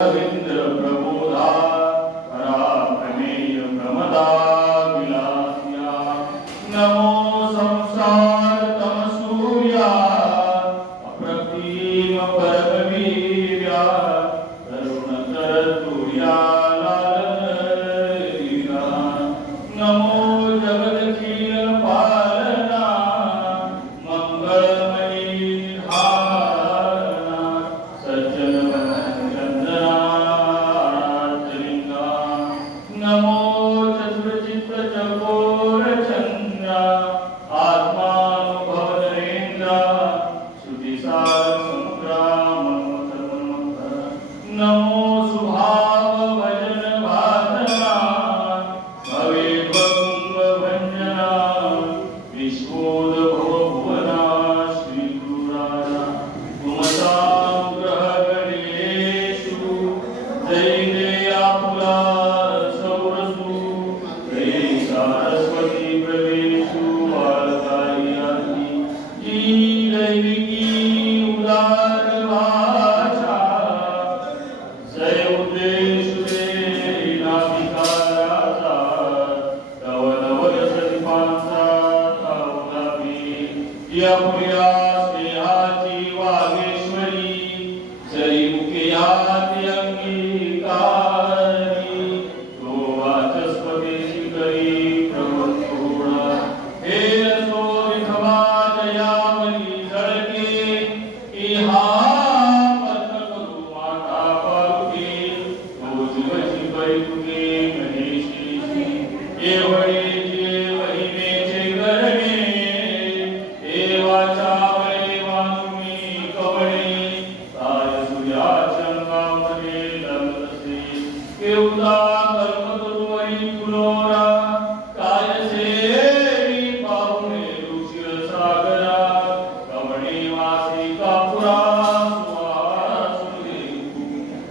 रवींद्र प्रबोधा पराप्रमेय प्रमदा विलासिया नमो संसार तमसूर्या अप्रतिम परमवीर्या तरुणतर तुर्या लाललीला नमो जगदखिल पालना मंगलमयी धारणा सज्जन नमो चतुर्चित्त चकोर चंद्र आत्मानुभव नरेंद्र श्रुतिसार संग्राम नमो सुभाव भजन भाषणा भवेद् कुंभ भंजना विश्वोद भुवना श्री गुरुराजा तुमसानुग्रह गणेशु जय जय आपुला सरस्वती प्रवेशु बालकाई आदि जी दैविकी उदार भाषा जय उद्देशुरे नाभिकाराचा तव नवरसदीपांचा तावलावी या पुर्या स्नेहाची वागेश्वरी जरी मुखे याती अंगीकारी तो वाचस्पती शिकरी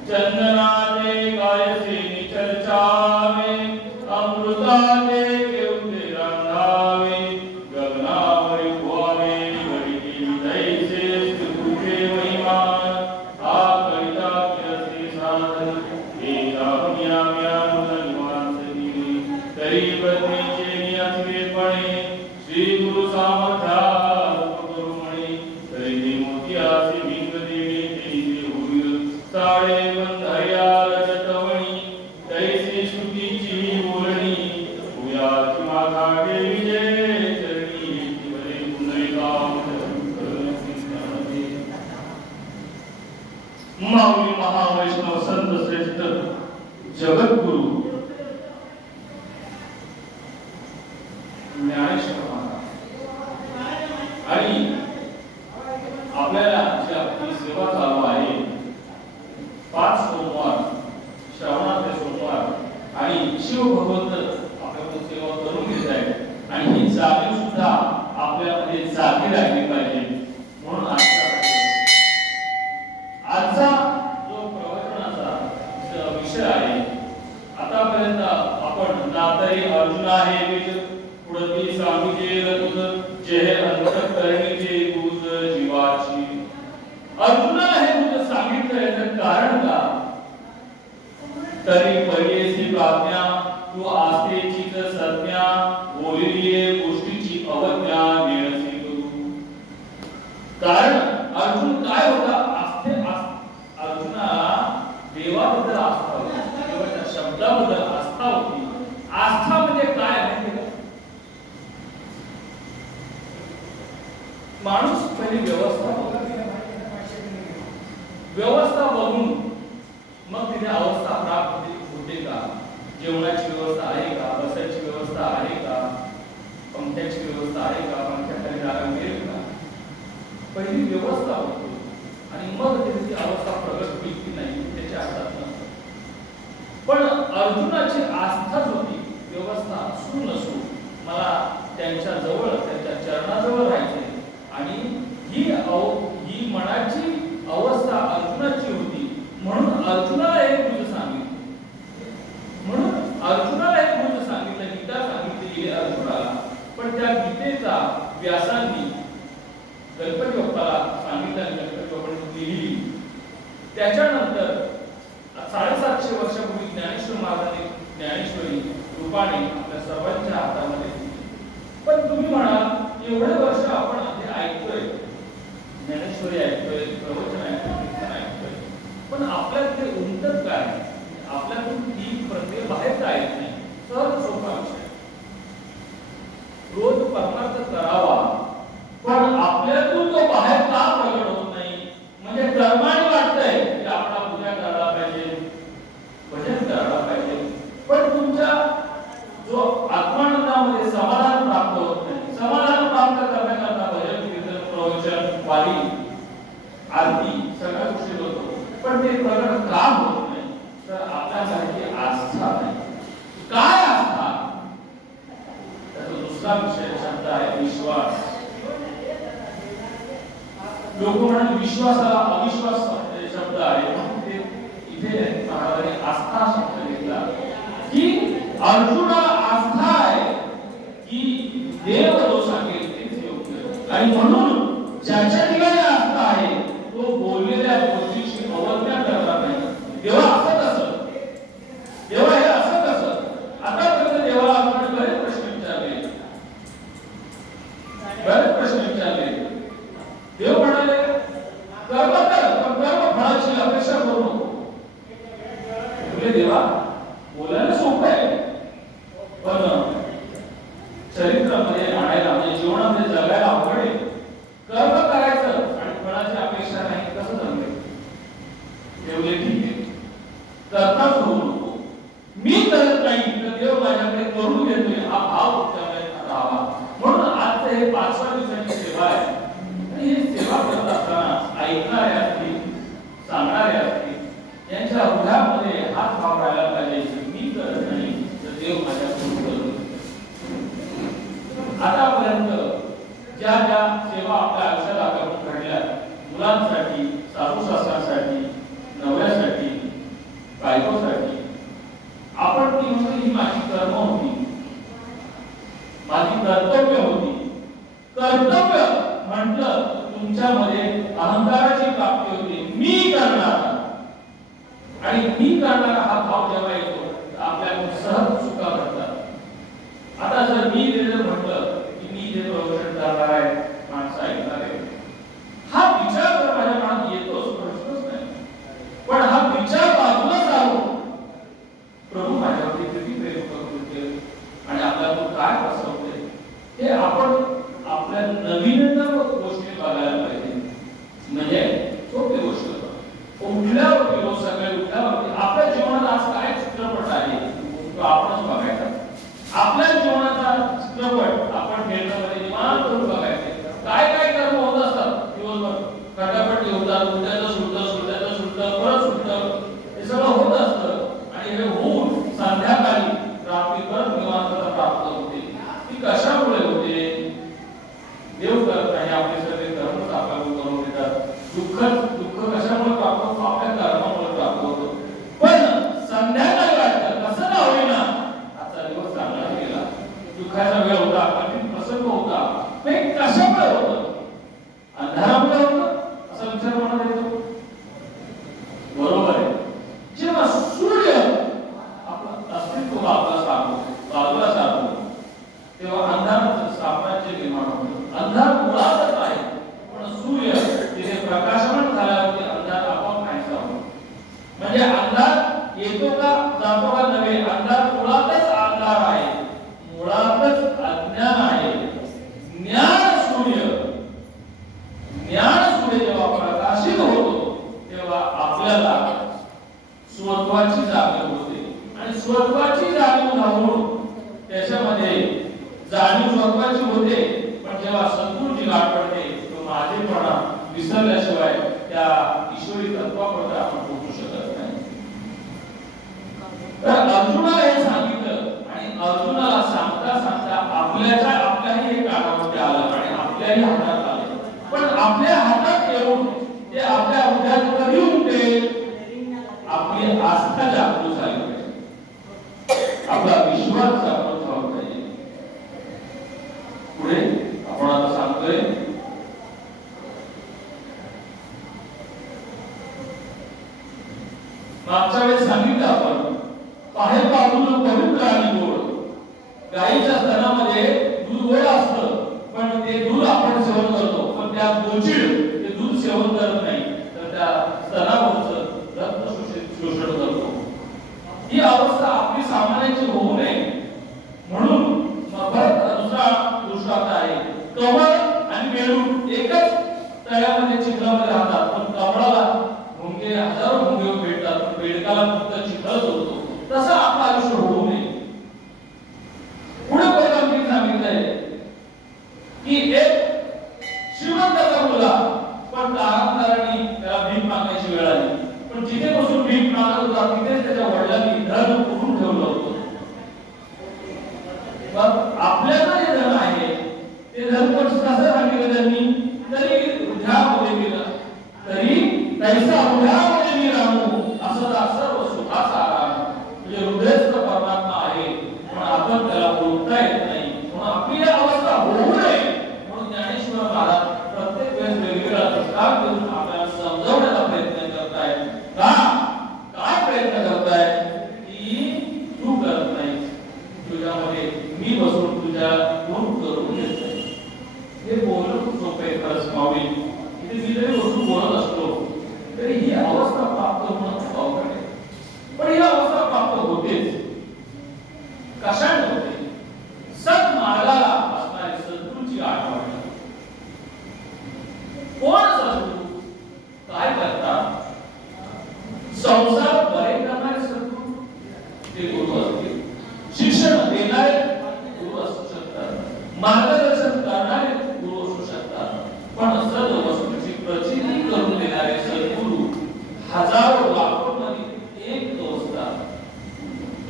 चंदनाचे गायसे चर्चावे अमृताचे घेऊन रांधावे गगनावरी भुवावे घडीची दैसे तुझे महिमा हा कविता किरसे साधन हे दामिया निवांतनी तरी पत्नीचे नियतवेपणे श्री गुरु सामर्थ्या करू म्हणे तरी मोत्याचे भिंग देणे तेथे होईल साडे बंधया रजतवणी तैसी श्रुतीची बोलणी उयाची माता विजय चरणी तिवरे पुनरेकाम माऊली महावैष्णव संत श्रेष्ठ जगद्गुरु ज्ञानेश्वर आणि आपल्याला जी आपली सेवा चालू आहे 5 सोमवार श्रावणाचे सोमवार आणि शिव भगवंत आपल्याकडून सेवा करून घेत आहेत आणि ही जाणीव सुद्धा आपल्यामध्ये जागी राहिली पाहिजे म्हणून आजचा जो प्रवचनाचा विषय आहे आतापर्यंत आपण नातरी अर्जुन आहे पुढती स्वामीचे तुझ जे अंतःकरणीचे तुझ जीवाची अर्जुन हे तुझं सांगितलं याचं कारण का तरी परियेसी प्राज्ञा तू आस्थेचीच संज्ञा बोलिली गोष्टीची अवज्ञा नेणसी करू कारण अर्जुन काय होता अर्जुना देवाबद्दल आस्था होती देवाच्या शब्दाबद्दल आस्था होती आस्था म्हणजे काय माहिती का माणूस पहिली व्यवस्था बघून मग तिथे अवस्था प्राप्त होते का जेवणाची व्यवस्था आहे का बसायची व्यवस्था आहे का पंख्याची व्यवस्था आहे का पंख्याखाली जागा मिळेल का पहिली व्यवस्था होती आणि मग त्याची अवस्था प्रगट होईल की नाही त्याच्या हातात नसतं पण अर्जुनाची आस्थाच होती व्यवस्था असू नसू मला त्यांच्या जवळ त्यांच्या चरणाजवळ राहायचे आणि ही मनाची अवस्था अर्जुनाची होती म्हणून अर्जुनाला एक गोष्ट सांगितली गीता सांगितली गेली अर्जुनाला पण त्या गीतेचा व्यासांनी गणपती बाप्पाला सांगितलं गणपती बाप्पाने लिहिली त्याच्यानंतर रूपाने आपल्या सर्वांच्या हातामध्ये. पण तुम्ही म्हणा एवढे वर्ष आपण हे ऐकतोय, ज्ञानेश्वरी ऐकतोय, प्रवचन ऐकतोय, कीर्तन ऐकतोय, पण आपल्यात ते उमटत काय? आपल्यातून ती प्रक्रिया बाहेर काय येत नाही. सहज सोपा विषय, रोज परमार्थ करावा, पण आपल्यातून तो बाहेर का प्रगट होत नाही? म्हणजे कर्माने वाटतंय की आपला पूजा करायला पाहिजे, भजन करायला पाहिजे, पण तुमच्या जो आत्मानंदामध्ये समाधान प्राप्त होत नाही. समाधान प्राप्त करण्याकरता भजन, कीर्तन, प्रवचन, वारी, आरती सगळ्या गोष्टी होतो, पण ते प्रगट का होत नाही? तर आपल्यासाठी आस्था नाही. काय आस्था? त्याचा दुसरा विषय शब्द आहे विश्वास. लोक म्हणतात विश्वासाला अविश्वास शब्द आहे, ते इथे महाराजांनी आस्था शब्द घेतला की अर्जुनाला आस्था आहे की देव जो सांगेल तेच योग्य, आणि म्हणून ज्याच्या ठिकाणी आस्था आहे तो बोललेल्या गोष्टीची अवज्ञा करणार नाही. देवा असं कसं, देवा हे असं कसं? आतापर्यंत देवाला आपण बरेच प्रश्न विचारले, बरेच प्रश्न विचारले. देव म्हणाले कर्म कर, पण कर्म फळाची अपेक्षा करू नको. म्हणजे देवा बोलायला सोपं आहे, पण चरित्रामध्ये आणायला, म्हणजे जीवनामध्ये जगायला अवघड आहे. कर्म करायचं आणि फळाची अपेक्षा नाही, कसं जमले? देवले ठीक आहे, करताच होऊ नको. मी करत नाही तर देव माझ्याकडे करून घेतोय, हा भाव तुमच्याकडे राहावा. म्हणून आजचं हे 5व्या दिवसाची सेवा आहे, आणि ही सेवा करत असताना ऐकणारे असतील, सांगणारे असतील, यांच्या हृदयामध्ये हाच भाव राहायला पाहिजे की मी करत नाही तर देव माझ्याकडून करतो. आतापर्यंत ज्या ज्या सेवा आपल्या आयुष्यात आपण घडल्या, मुलांसाठी, सासू सासऱ्यांसाठी, नवऱ्यासाठी, बायकोसाठी, आपण ती म्हणजे ही माझी कर्म होती, माझी कर्तव्य होती. कर्तव्य म्हटलं तुमच्यामध्ये अहंकाराची प्राप्ती होती. मी करणार, आणि मी करणार हा भाव जेव्हा येतो आपल्याला सहज चुका घडतात. आता जर मी जर म्हटलं की मी जे प्रवचन करणार आहे, माणसं ऐकणार आहे, हा विचार जर माझ्या मनात येतोच, प्रश्नच नाही. पण हा विचार बाजूला सारून प्रभू माझ्यावरती किती प्रेम करतो आणि आपल्याला काय फसवते हे आपण आपल्या नवीनतम गोष्टी बघायला पाहिजे. म्हणजे सोपी गोष्ट, उठल्यावरती रोज सकाळी उठल्यावरती आपल्या जीवनात आज काय चित्रपट आहे तो आपणच बघायचा. आपल्या जीवनाचा चित्रपट आपण थिएटरमध्ये निवांत करून बघायचे. काय काय कर्म होत असतात दिवसभर, खटापट होतात, उद्याचं सुटतं, परत सुटतं, हे सगळं होत असतं. आणि हे होऊन संध्याकाळी रात्री परत निवांतता प्राप्त होते. ती कशामुळे होते? देव करत नाही, आपले सगळे कर्मच आपल्याला करून देतात. दुःख कशामुळे प्राप्त होतो? आपल्या कर्मामुळे प्राप्त होतो. पण संध्याकाळी वाटतं कसं का होईना आजचा दिवस चांगला गेला, दुःखाचा वेळ होता, कठीण प्रसंग होता, हे कशामुळे होतं? अंधारामुळे होतं असा विचार मनात येतो. बरोबर आहे. जेव्हा सूर्य आपलं अस्तित्व आपला साधतो, बाजूला साधतो, तेव्हा अंधार साम्राज्य निर्माण होतं. अंधार मुळातच आहे, पण सूर्य तिथे प्रकाशमान झाल्यावरती अंधार आपोआप नाहीसा होतो. म्हणजे अंधार येतो का जातो का नव्हे, अंधार मुळातच अंधार आहे, मुळातच अज्ञान आहे. ज्ञान सूर्य जेव्हा प्रकाशित होतो तेव्हा आपल्याला स्वत्वाची जाणीव होते, आणि स्वत्वाची जाणीव होऊन त्याच्यामध्ये जाणीव स्वत्वाची होते. पण जेव्हा सद्गुरूची गाठ पडते तो माझेपणा विसरल्याशिवाय त्या ईश्वरी तत्वापर्यंत आपण पोहोचू शकत नाही. तर अर्जुनाला हे सांगितलं, आणि अर्जुनाला सांगता सांगता आपल्याही हे कानावरती आलं आणि आपल्याही हातात आलं. पण आपल्या हातात येऊन ते आपल्या हृदयात कधी उमटेल? आपली आस्था जागृत झाली पाहिजे, आपला विश्वास जागृत झाला पाहिजे. पुढे आपण आता सांगतोय मागच्या वेळेस सांगितलं आपण, बाहेर बाजूला पवित्र आणि गोड, गाईच्या स्तनामध्ये दूध गोड असतं, पण ते दूध आपण सेवन करतो, पण त्या गोचिड ते दूध सेवन करत नाही, तर त्या स्तनावरचं रक्त शोषण करतो. ही अवस्था आपली सामान्याची होऊ नये म्हणून परत दुसरा दृष्टांत आहे. कमळ आणि बेडूक एकच तळ्यामध्ये चिखलामध्ये राहतात, पण कमळाला भुंगे हजारो भुंगे भेटतात, पण बेडकाला फक्त चिखलच होतो. तसं आपलं आयुष्य होऊ नये. पुढे परमात्म्याने सांगितलंय की एक श्रीमंताचा मुलगा, पण तारणाराने त्याला भीक मागण्याची वेळ आली, पण जिथे बसून भीक मागत होता तिथेच त्याच्या वडिलांनी धन करून ठेवलं होतं. मग आपल्याला जे धन आहे ते धन पण कसं सांगितलं त्यांनी, तरी वृद्धामध्ये गेलं तरी तैसा वृद्धामध्ये मी राहू असं सर्व सुखाचा आराम. म्हणजे हृदयस्थ परमात्मा आहे, पण आपण त्याला बोलता येत नाही, म्हणून आपली अवस्था होऊ नये म्हणून ज्ञानेश्वर महाराज प्रत्येक वेळेस वेगवेगळा दृष्टांत देऊन आपल्याला समजवण्याचा प्रयत्न करतायत. काय प्रयत्न करतायत की तू करत नाही, तुझ्यामध्ये मी बसून तुझ्या गुण करून घेत नाही. हे बोलणं खूप सोपं आहे खरंच माऊली. इथे मी जरी बसून बोलत असतो तरी ही अवस्था प्राप्त होणं खूप अवघड आहे, पण ही अवस्था प्राप्त होतेच. कशाने होते? सत्मार्गाला असणारी सद्गुरूची आठवण. कोण सद्गुरू? काय करतात? संसार बरे करणारे सद्गुरू ते गुरु असतील, शिक्षण देणारे गुरु असू शकतात, मार्गदर्शन करणारे गुरु असू शकतात, पण सद्वस्तूची प्रचिती करून देणारे सद्गुरू हजारो लाखो मध्ये एक असतात.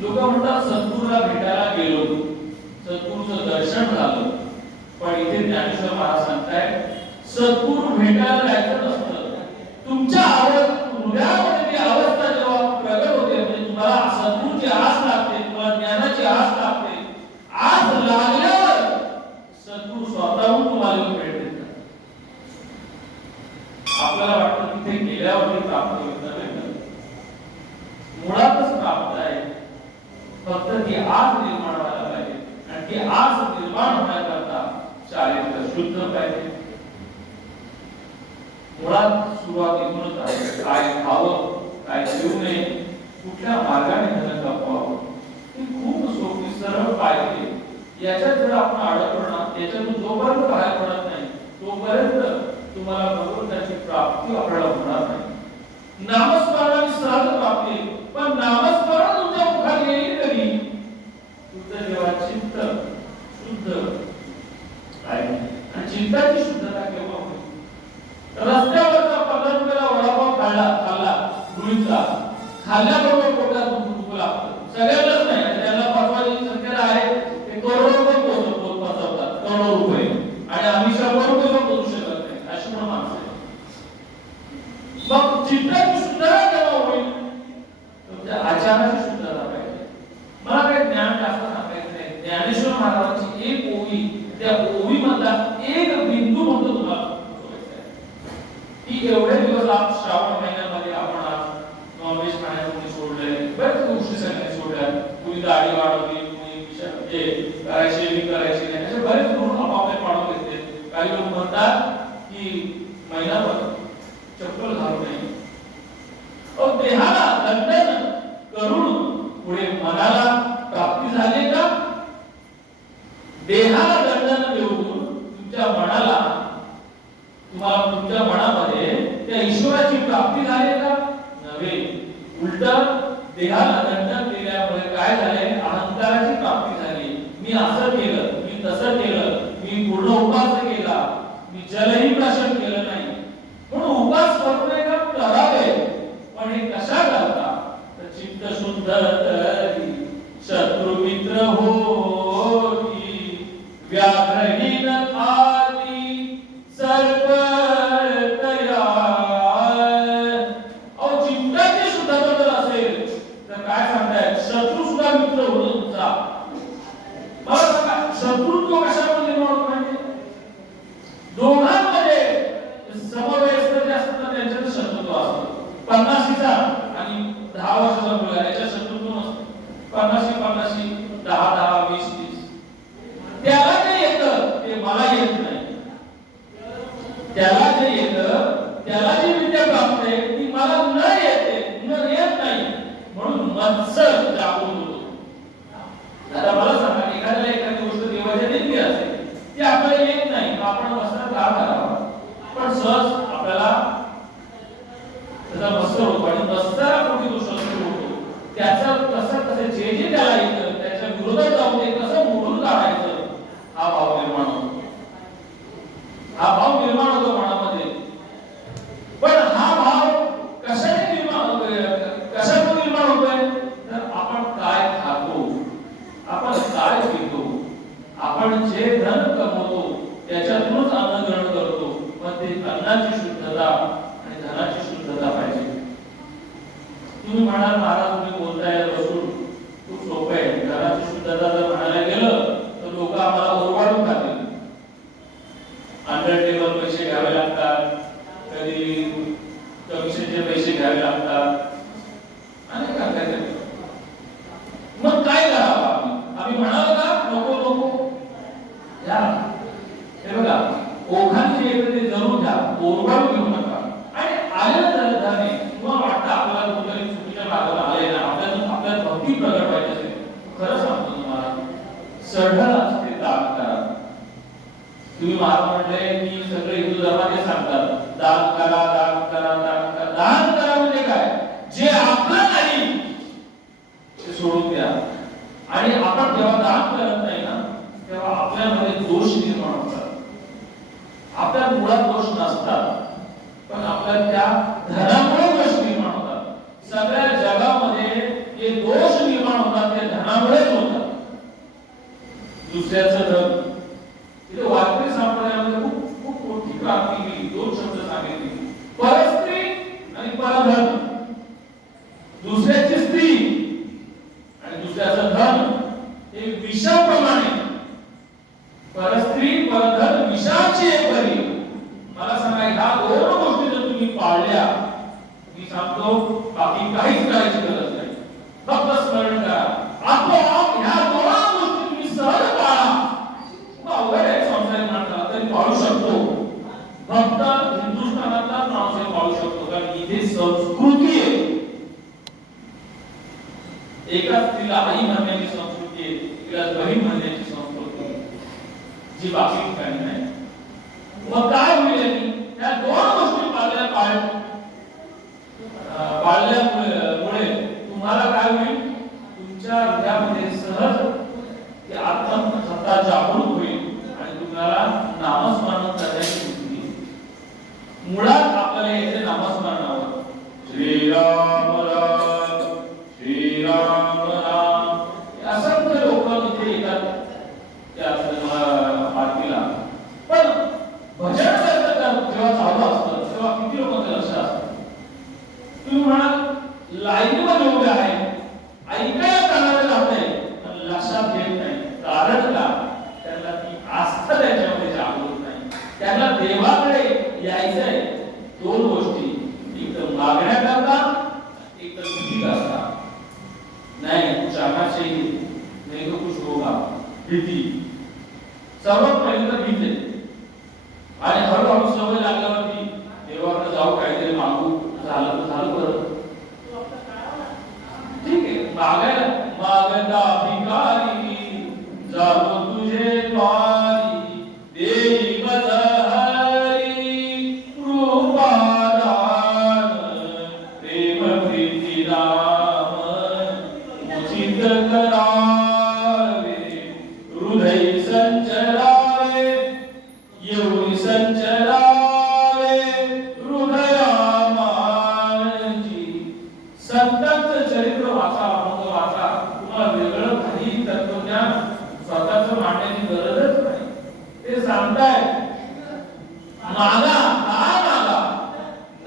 लोक म्हणतात सद्गुरूला भेटायला गेलो, सद्गुरूचं दर्शन झालं, पण इथे ज्ञानेश्वर महाराज सांगतायत सद्गुरू भेटायला जायचं नसतं. तुमच्या हृदयामध्ये ती अवस्था जेव्हा प्रगट होते, म्हणजे तुम्हाला सद्गुरूची आस लागते, तुम्हाला ज्ञानाची आस लागते, आस लागल्यावर सद्गुरू स्वतःहून तुम्हाला भेट देतात. आपल्याला वाटतं तिथे गेल्यावर प्राप्त होईल, मुळातच प्राप्त आहे, फक्त ती आस निर्माण व्हायला पाहिजे, आणि ती आस निर्माण होण्याकरता चारित्र्य शुद्ध पाहिजे. मुळात सुरुवात इथूनच आहे. काय खावं, काय पिऊ नये, कुठल्या मार्गाने धन कमवावं, ही खूप सोपी सरळ पाहिजे. याच्यात जर आपण अडकलो ना, त्याच्यातून जोपर्यंत बाहेर पडत नाही तोपर्यंत तुम्हाला भगवंताची प्राप्ती आपल्याला होणार नाही. नामस्मरणाची सहज प्राप्ती, पण नामस्मरण तुमच्या मुखात येईल कधी? तुमचं जेव्हा चित्त शुद्ध आहे, आणि चित्ताची शुद्धता केव्हा होईल? रस्त्यावरचा 15 रुपयाला वडापाव खाल्ला गुळीचा, खाल्ल्याबरोबर पोटात दुखू लागतं. सगळ्यांनाच नाही, ज्यांना पचवायची शक्यता आहे ते करोडो रुपये पचवतात, करोडो रुपये, आणि आम्ही 100 रुपये पण पोचू शकत नाही, अशी पण माणसं आहे. मग चित्ताची शुद्धता केव्हा होईल? तुमच्या आचाराची शुद्धता पाहिजे. मला काही ज्ञान जास्त सांगायचं नाही. ज्ञानेश्वर महाराजांची एक ओवी, त्या ओवी मधला एक बिंदू म्हणतो तुम्हाला की एवढे दिवस आप श्रावण महिन्यामध्ये आपण आज नॉनव्हेज खाण्याचं कोणी सोडलंय, बऱ्याच गोष्टी सगळ्यांनी सोडल्या, कुणी दाढी वाढवली, कुणी शेविंग करायची नाही, असे बरेच गुण आपापले पाळून घेतले. काही लोक म्हणतात की महिनाभर चप्पल घालू नये. देहाला दंडन करून पुढे मनाला प्राप्ती झाली का? देहाला दंडन देऊन तुमच्या मनाला, तुम्हाला तुमच्या मनामध्ये त्या ईश्वराची प्राप्ती झाली का? नव्हे, उलट देहाला दंडन दिल्यामुळे काय झाले? अहंकाराची प्राप्ती झाली. मी असं केलं, मी तसं केलं, मी पूर्ण उपास केला, मी जलही प्राशन केलं नाही, म्हणून उपास करू नये का? करावे, पण हे कशा करता? तर चित्त शुद्ध तरी शत्रु मित्र होती, व्याघ्रहीन आली सर्प तया. अहो चित्ताची शुद्धता जर असेल तर काय सांगताय? शत्रू सुद्धा मित्र होतो तुमचा. मला सांगा, शत्रुत्व कशामध्ये निर्माण होतो माहिती? दोघांमध्ये समवयस्क जे असतात त्यांच्यात शत्रुत्व असतं. 50चा आणि 10 वर्षाचा मुलगा याच्या शत्रुत्व म्हणून मत्सर जागृत होतो. आता मला सांगा, एखाद्याला एखादी गोष्ट देवाच्या देणगी असेल, ती आपल्याला येत नाही, आपण मत्सर का करावा? पण सहज आपल्याला त्याचा मत्सर होतो आणि मत्सरापोटी तो शत्रू होतो. त्याचं कसं जे जे त्याला येतं त्याच्या विरोधात जाऊन ते कसं मोडून काढायचं, हा भाव निर्माण होतो. हा भाव निर्माण होतो मनामध्ये. पण हा भाव कशाने निर्माण होतोय? कशातून निर्माण होतोय? तर आपण काय खातो, आपण काय पितो, आपण जे धन कमवतो त्याच्यातूनच अन्न ग्रहण करतो. मग ते अन्नाची शुद्धता आणि धनाची शुद्धता पाहिजे. तुम्ही म्हणाल महाराज तुम्ही बोलताय बसून खूप सोपं आहे. धनाची शुद्धता जर म्हणायला गेलं तर लोक आम्हाला ओरबाडून खातील. अंडर टेबल पैसे घ्यावे लागतात, कधी कमिशनचे पैसे घ्यावे लागतात, आणि काय मग काय करावं? आम्ही म्हणावं का नको नको घ्या? हे बघा, ओघांचे येतं ते जरूर घ्या, ओरबाडून घेऊ नका. आणि आलेलं झालं धान्य किंवा वाटतं आपल्याला कोणतरी चुकीच्या मार्गाला आले ना, आपल्याला भक्ती प्रगट व्हायची असेल, खरं सांगतो तुम्हाला, सढळ असते दान करा. तुम्ही महाराज म्हटले की सगळे हिंदू धर्मात सांगतात दान करा, दान करा, दान करा. दान करा म्हणजे काय? जे आपलं नाही ते सोडून द्या. आणि आपण जेव्हा दान करत नाही ना, तेव्हा आपल्यामध्ये दोष निर्माण होतात. आपल्या मुळात दोष नसतात, पण आपल्या त्या धनामुळे दोष निर्माण होतात. सगळ्या जगामध्ये जे दोष निर्माण होतात ते धनामुळेच होतात. दुसऱ्याचं धन, इथे वारकरी संप्रदायामध्ये खूप खूप मोठी क्रांती केली. दोन शब्द सांगितले, परस्त्री आणि परधन. दुसऱ्याची स्त्री आणि दुसऱ्याचं धन हे विषाप्रमाणे. परस्त्री परधन विषाची एक बरी. मला सांगा, ह्या दोन गोष्टी जर तुम्ही पाळल्या, मी सांगतो बाकी काहीच करायची गरज नाही. फक्त स्मरण करा, आपोआप ह्या दोन गोष्टी तुम्ही सहज पाळा. अवघड आहे संसारिक माणसाला, तरी पाळू शकतो. फक्त हिंदुस्थानातला माणूस पाळू शकतो, कारण इथे संस्कृती आहे. एका स्त्रीला आई म्हणण्याची संस्कृती आहे, तिला बहीण म्हणण्याची संस्कृती आहे, जी बाकी ठिकाणी नाही. मग काय होईल? त्या दोन गोष्टी पाळल्यामुळे तुम्हाला काय होईल? तुमच्या हृदयामध्ये सहज ती आत्मसत्ता जागृत होईल आणि तुम्हाला नामस्मरण करण्याची बुद्धी येईल. मुळात आपल्याला याचे नामस्मरणावर श्रीराम राम श्रीराम राम असंख्य लोक इथे येतात त्या आरतीला. पण भजन जेव्हा चालू असतं तेव्हा किती लोकांचं लक्ष असतं? तुम्ही म्हणाल लाईनीमध्ये उभे आहे, ऐकायला कानाला जाते, पण लक्षात घेत नाही. कारण का? त्यांना ती आस्था त्याच्यामध्ये जागृत नाही. त्यांना देवाकडे यायचंय. दोन गोष्टी, एक तर मागण्या करतात, एक तर भीती करतात. नाही कुछ आना चाहिए, नहीं तो कुछ होगा. भीती सर्वात पहिल्यांदा भीती. आणि हळूहळू सवय लागल्यावरती देवाकडे जाऊ, काहीतरी मागू, झालं तर झालं बरं, ठीक आहे. मागता भिकारी जातो तुझे द्वारी, देई मज हरी कृपा दान, प्रेम प्रीती राम उचित करावे, हृदय संचरावे, एवढी संचरावे हृदया माझी. संतांचं चरित्र वाचा, अभंग वाचा. तुम्हाला वेगळं काही तत्वज्ञान स्वतःच मांडण्याची गरजच नाही. ते सांगताय मागा, काय मागा?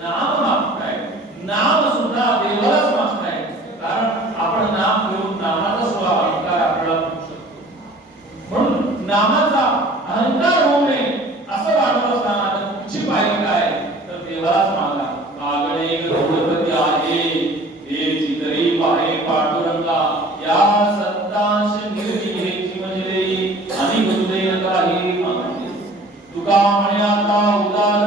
नाम मागताय. नाम सुद्धा देवालाच मागताय, कारण आपण नाम घेऊन नामाचा सुद्धा अहंकार आपल्याला होऊ शकतो. म्हणून नामाचा अहंकार होऊ नये असं वाटत असताना तुमची पायरी काय? तर देवालाच मागा. मागणे गणपती आहे हेची तरी पाहे पांडुरंगा, या संतांश निर्णी हेची म्हणजे आणि गुरुदेव काही मागते. तुका म्हणे आता उदार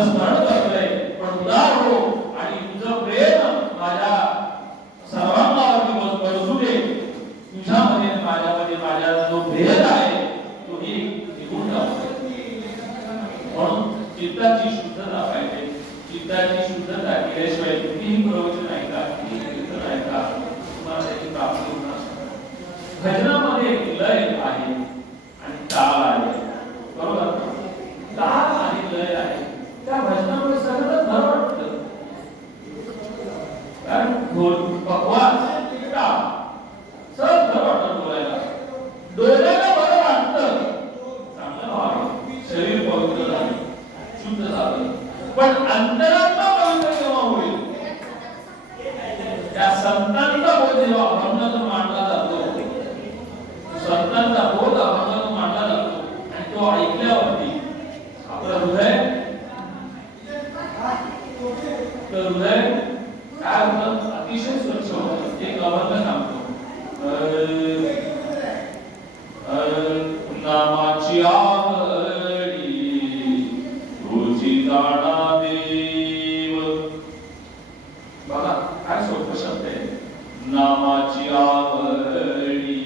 नामस्मरण करतोय, पण उदार हो आणि तुझं प्रेम माझ्या सर्वांगावरती बसू दे. तुझ्यामध्ये माझ्यामध्ये माझ्या जो भेद आहे तोही निघून जातो. म्हणून चित्ताची शुद्धता पाहिजे. चित्ताची शुद्धता केल्याशिवाय कितीही प्रवचन ऐका, कितीही कीर्तन ऐका, तुम्हाला त्याची प्राप्ती होणार नाही. भजनामध्ये लय आहे आणि ताल आहे, बरोबर? ताल आणि लय आहे. त्या भजनामध्ये सगळं बरं वाटतं, कारण पकवास ताल सगळं बरं वाटतं. बोलायला डोळ्याला बरं वाटतं, चांगलं व्हावं, शरीर पवित्र झालं, शुद्ध झालं. पण अंतरात्मा पवित्र केव्हा होईल? त्या संतांचा बोध जेव्हा अभंगातून मांडला जातो, संतांचा बोध अभंगातून मांडला जातो आणि तो ऐकल्यावरती आपलं हृदय काय होतं? अतिशय स्वच्छ होतं. एक अभंग सांगतो, नामाची आवडी तुझी जाणा देव. बघा काय सोपं शब्द आहे. नामाची आवडी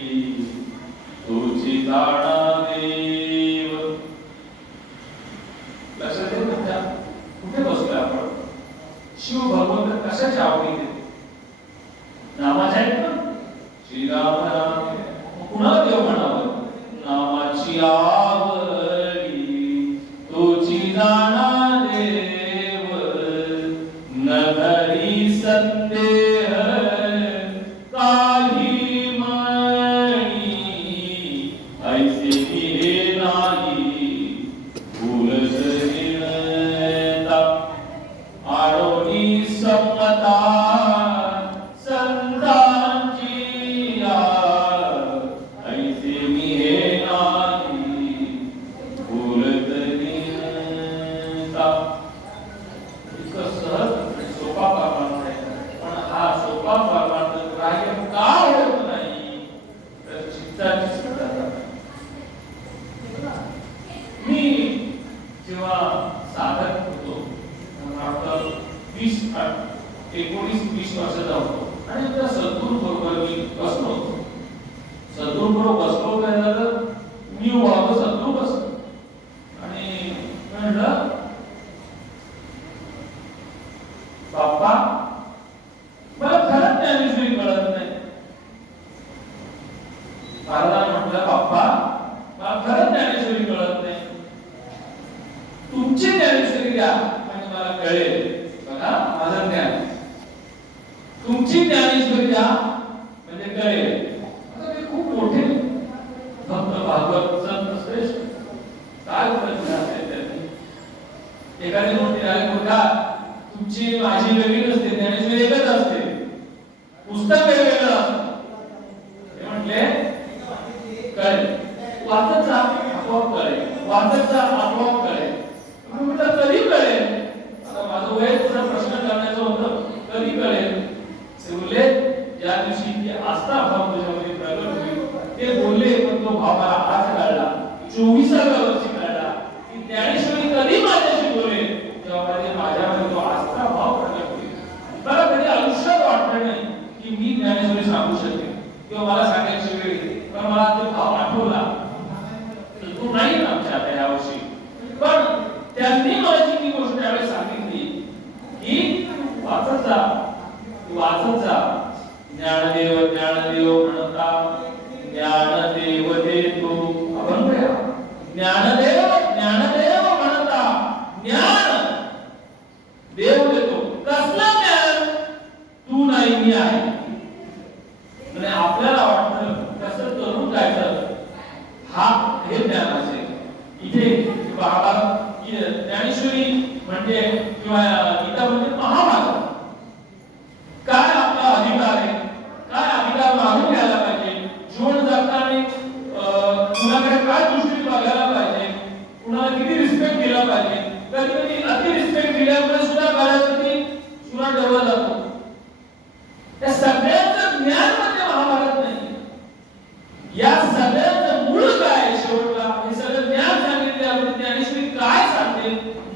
तुझी जाणा देव. लक्षात येत तुमच्या? कुठे बसलोय आपण? शिव भगवंत कशाची आवडी? नामाच्या आहेत ना, श्रीराम राम. कुणाला देव म्हणावं? नामाची आवडी तुझी जाणा देव, नगरी संदेह काही मणी, ऐसे हे नाही भूलत निर्णता, आडोनी संमता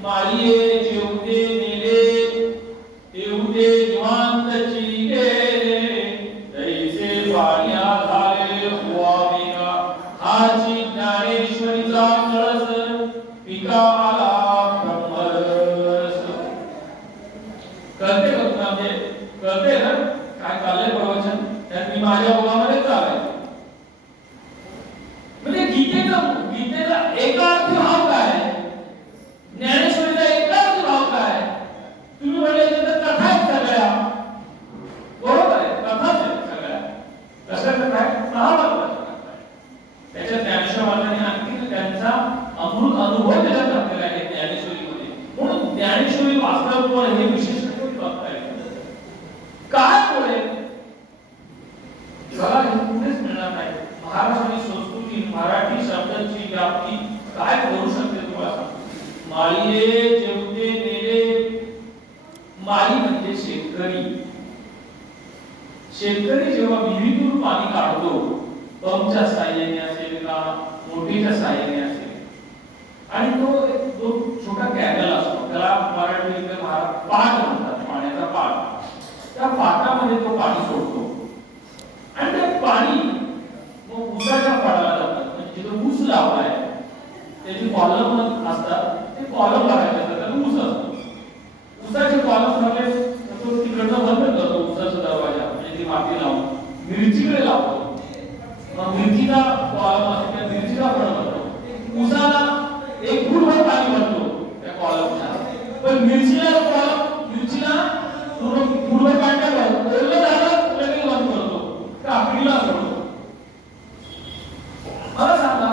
माळिये जेवते नेले तेवते निवांतची गेले तैसे पाण्या झाले हुआवेगा हाची ज्ञानेश्वरीचा कळस पिका आला ब्रह्मरस. कळते का तुम्हाला? कळते ना काय चाललंय प्रवचन? त्यात मी माझ्या ओघामध्ये चाललोय. म्हणजे गीतेचा एकार्थ भाव काय? ज्ञानेश्वरीचा एकार्थ भाव काय? तुम्ही म्हणले तर कथा आहेत सगळ्या, बरोबर आहे, कथाच आहेत सगळ्या. कशा कथा आहेत? महाभारताच्या कथा आहेत. त्याच्यात ज्ञानेश्वर महाराजांनी आणखी त्यांचा अमृत अनुभव त्याच्यात घातलेला आहे ज्ञानेश्वरीमध्ये. म्हणून ज्ञानेश्वरी वास्तव हे विशेष बघता येतं. काय पुढे मला हे कुठेच मिळणार नाही. महाराष्ट्राची संस्कृती, मराठी शब्दांची व्याप्ती काय करू शकते तुम्हाला सांगतो. माळिये जेवते नेले. माळी म्हणजे शेतकरी. शेतकरी जेव्हा विहिरीतून पाणी काढतो, पंपच्या साहाय्याने असेल का मोठीच्या साहाय्याने असेल, आणि तो छोटा कॅनल असतो, त्याला मराठीमध्ये पाट म्हणतात, पाण्याचा पाट. त्या पाटामध्ये तो पाणी सोडतो आणि ते पाणी मग ऊसाच्या पाडाला जातात. म्हणजे जिथे ऊस लावलाय त्याची कॉलम असतात, ते कॉलम लावायचे असतात, त्याला ऊस असतो. ऊसाचे कॉलम लागले तो तिकडनं बंद करतो ऊसाचा दरवाजा, म्हणजे ती माती लावून मिरचीकडे लावतो. मग मिरचीचा कॉलम असतो, त्या मिरचीला फळ भरतो. ऊसाला एक फूटभर पाणी भरतो त्या कॉलमच्या, पण मिरचीला पूर्ण फूटभर पाणी टाकलं, ओलं झालं लगेच बंद करतो, काकडीला सोडतो. मला सांगा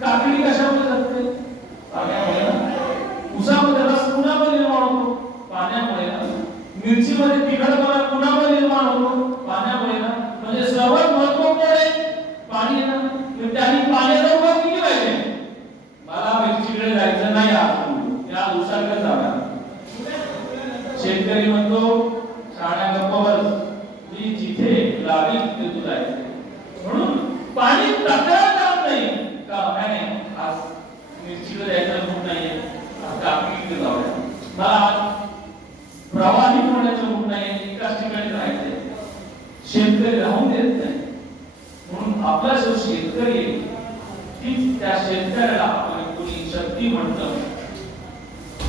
काकडी कशामुळे जगते? पाण्यामुळे ना. ऊसामध्ये रस कुणामुळे निर्माण होतो? पाण्यामुळे ना. मिरचीमध्ये तिखटपणा कुणामुळे निर्माण होतो? पाण्यामुळे ना. म्हणजे सर्वात महत्त्वपूर्ण पाणी आहे ना. त्यांनी पाण्याचा उपयोग किती पाहिजे? मला मिरचीकडे जायचं नाही आज, या ऊसाकडे जाणार. शेतकरी म्हणतो शाळा गप्पावर मी जिथे लावी तिथे तू जायचं. म्हणून पाणी तक्रार करत नाही का नाही आज मिरचीकडे जायचं मूड नाहीये, आज काकडीकडे जाऊया, मला आज प्रवाहित होण्याचं मूड नाहीये, एकाच ठिकाणी राहायचंय. शेतकरी राहून देत नाही. म्हणून आपला जो शेतकरी ती त्या शेतकऱ्याला आपण कोणी शक्ती म्हणतं.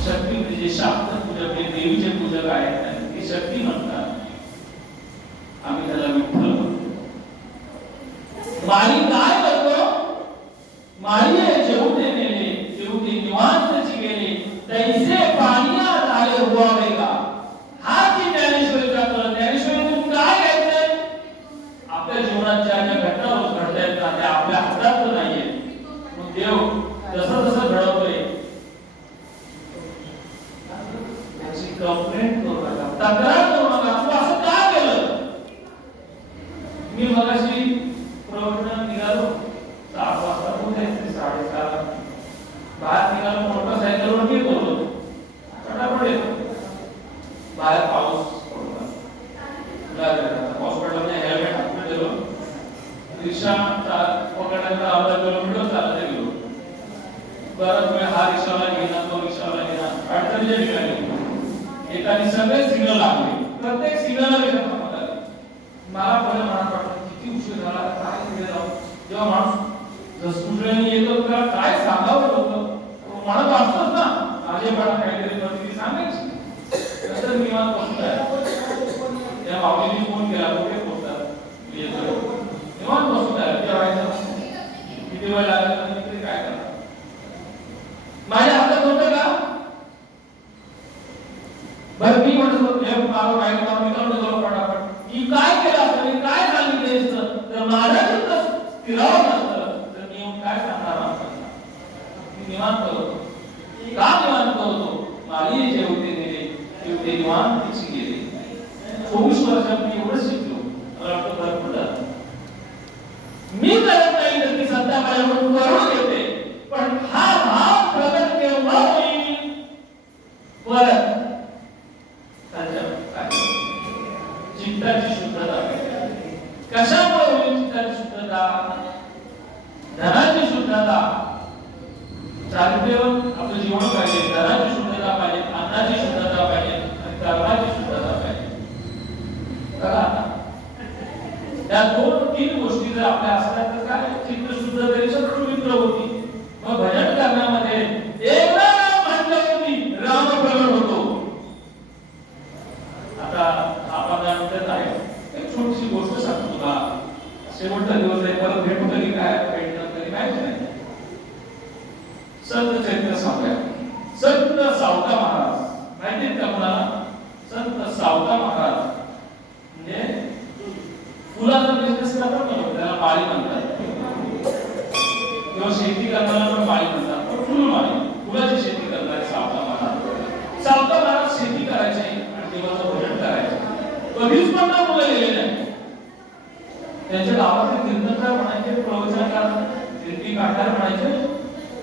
शक्ती म्हणजे जे शास्त्र पूजक, जे देवीचे पूजक आहेत ते शक्ती म्हणतात. आम्ही त्याला विठ्ठल म्हणतो. माळी काय करतो? माळीये जेवते नेले जेवते निवांतची गेले तैसे पानिया झाले हुआवेगा. हा की ज्ञानेश्वरीचा कळ. ज्ञानेश्वरीतून काय घ्यायचंय? आपल्या जीवनात ज्या ज्या घटना रोज घडतायत ना त्या आपल्या हातात नाहीये. मग देव जसं जसं घडवतोय त्याची कंप्लेंट करू नका, तक्रार करू नका. तू असं का केलं? मी मगाशी प्रवचन निघालो 7 वाजता, पोहोचायचे 6:30. बाहेर निघालो, मोटरसायकलवर येत होतो, फटाफट येतो. बाहेर पाऊस पडला, पाऊस पडला म्हणजे हेल्मेट हातात गेलो. रिक्षा पकडण्याचा अर्धा किलोमीटर चालत गेलो. बराच वेळ हा रिक्षावाला घेणार, तो रिक्षावाला घेणार, अडचणीच्या ठिकाणी एकाने सगळे सिग्नल लागले. प्रत्येक सिग्नलला मला पहिलं मनात वाटलं किती उशीर झाला, काय पुढे जाऊ. जेव्हा माणूस स्कूटरने येतो त्याला काय सांगावं होतं, म्हणत असतोच ना माझेपणा काहीतरी प्रतिक्रिया सांगायची. नंतर निवांत बसलाय, त्या माऊलीने फोन केला, कुठे पोहोचतात, येतोय. निवांत बसलाय, जेवायचं किती वेळ लागला तरी काय करा. माझ्या हातात होतं का? बरं मी म्हणतो मारो काय काम मी करतो जरा फटाफट. की काय केलं असतं, काय सांगितलं असतं, तर माझ्यातून फिरावं नसतं तर मी येऊन काय सांगणार माणसांना. मी निवांत होतो. का निवांत होतो? माळी जेवते नेले जेवते निवांतची गेले. 24 वर्षात मी एवढंच शिकलो. मला वाटतं भरपूर झालं. मी करत नाही तर ती सत्ता माझ्याकडून करून घेते. पण हा भाव प्रगट केव्हा होईल? परत चित्ताची शुद्धता. कशामुळे होईल चित्ताची शुद्धता? संत सावता महाराज माहिती आहे का तुम्हाला? संत सावता महाराज म्हणजे फुलाचा बिझनेस करतात ना, त्याला माळी म्हणतात, किंवा शेती करणारा पण माळी म्हणतात, पण फुलमाळी, फुलाची शेती करणारे सावता महाराज. सावता महाराज शेती करायचे आणि देवाचं भजन करायचे. कधीच पण ना मुलं गेले नाही. त्यांच्या गावातले कीर्तनकार म्हणायचे, प्रवचनकार, कीर्ती काढणार म्हणायचे,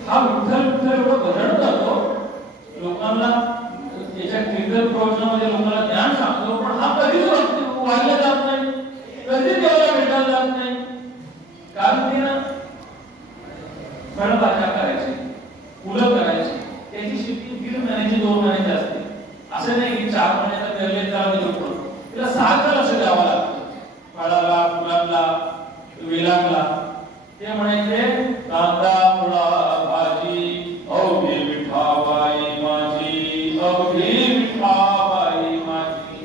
हा विठ्ठल विठ्ठल एवढं भजन करतो, लोकांना त्याच्या कीर्तन प्रवचनामध्ये लोकांना ज्ञान सांगतो, पण हा कधीच वाढला जात नाही, कधीच देवाला भेटायला जात नाही. कारण ते ना फळभाज्या करायचे, फुलं करायचे, त्याची शेती 1.5 महिन्याची 2 महिन्याची असते. असं नाही की 4 महिन्याचा पेरले त्याला दिलं, तिला सारखं लक्ष द्यावं लागतं, फळाला, फुलांना, वेलांना. ते म्हणायचे, कांदा मुळा भाजी अवघी विठाबाई माझी, अवघी विठाबाई माझी,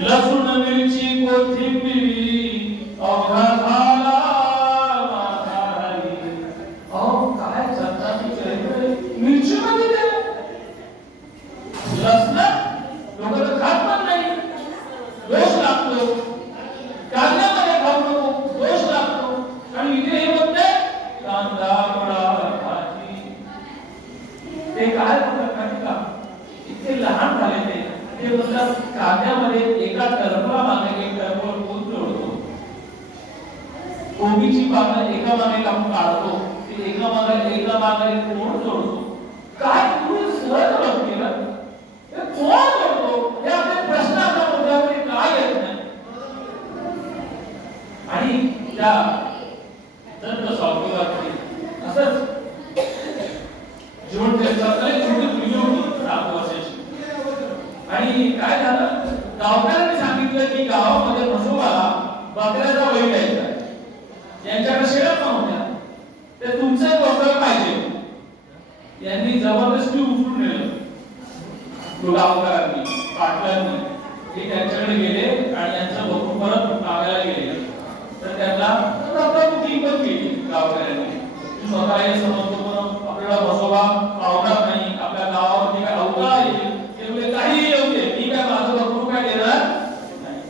लसूण मिरची कोथिंबीर अवघा झाला माझा हरी. अहो काय संतांची चरित्र, मिरची मध्ये लसण लोक तर खात पण नाही, दोष लागतो. कांद्यामध्ये खाऊ नको, दोष लागतो. आणि इथे हे म्हणते कांदा मुळा भाजी. ते काय म्हणतात माहिती का? इतके लहान झाले ते म्हणतात कांद्यामध्ये एका टरफला मागे एक टरफल कोण जोडतो, कोबीची पानं एका मागे आपण काढतो, ते एका मागे कोण जोडतो. काय तुम्ही सहज केलं, हे कोण जोडतो? हे आपले प्रश्न आता मुद्द्यावर काय येत नाही. आणि त्या संत सावकीवरती असंच जीवन त्यांचं छोटी मुलगी होती 7 वर्षाची. आणि काय झालं, गावकऱ्यांनी सांगितलं की गावामध्ये म्हसोबाला बकऱ्याचा वैर यायचा, यांच्याकडे शेळ्या पण होत्या, ते तुमचं बकरं पाहिजे. यांनी जबरदस्ती उचलून नेलं, तो गावकऱ्यांनी, पाटलांनी. ते त्यांच्याकडे गेले आणि यांचं बकरू परत मागायला गेले. तर त्यांना बुकिंग पण केली गावकऱ्यांनी. स्वतः हे समजतो पण आपल्याला म्हसोबा आवडत नाही, आपल्या गावावरती काय अवकाळ येईल, त्यामुळे काही येऊ दे, मी काय माझं बकरू काय देणार नाही.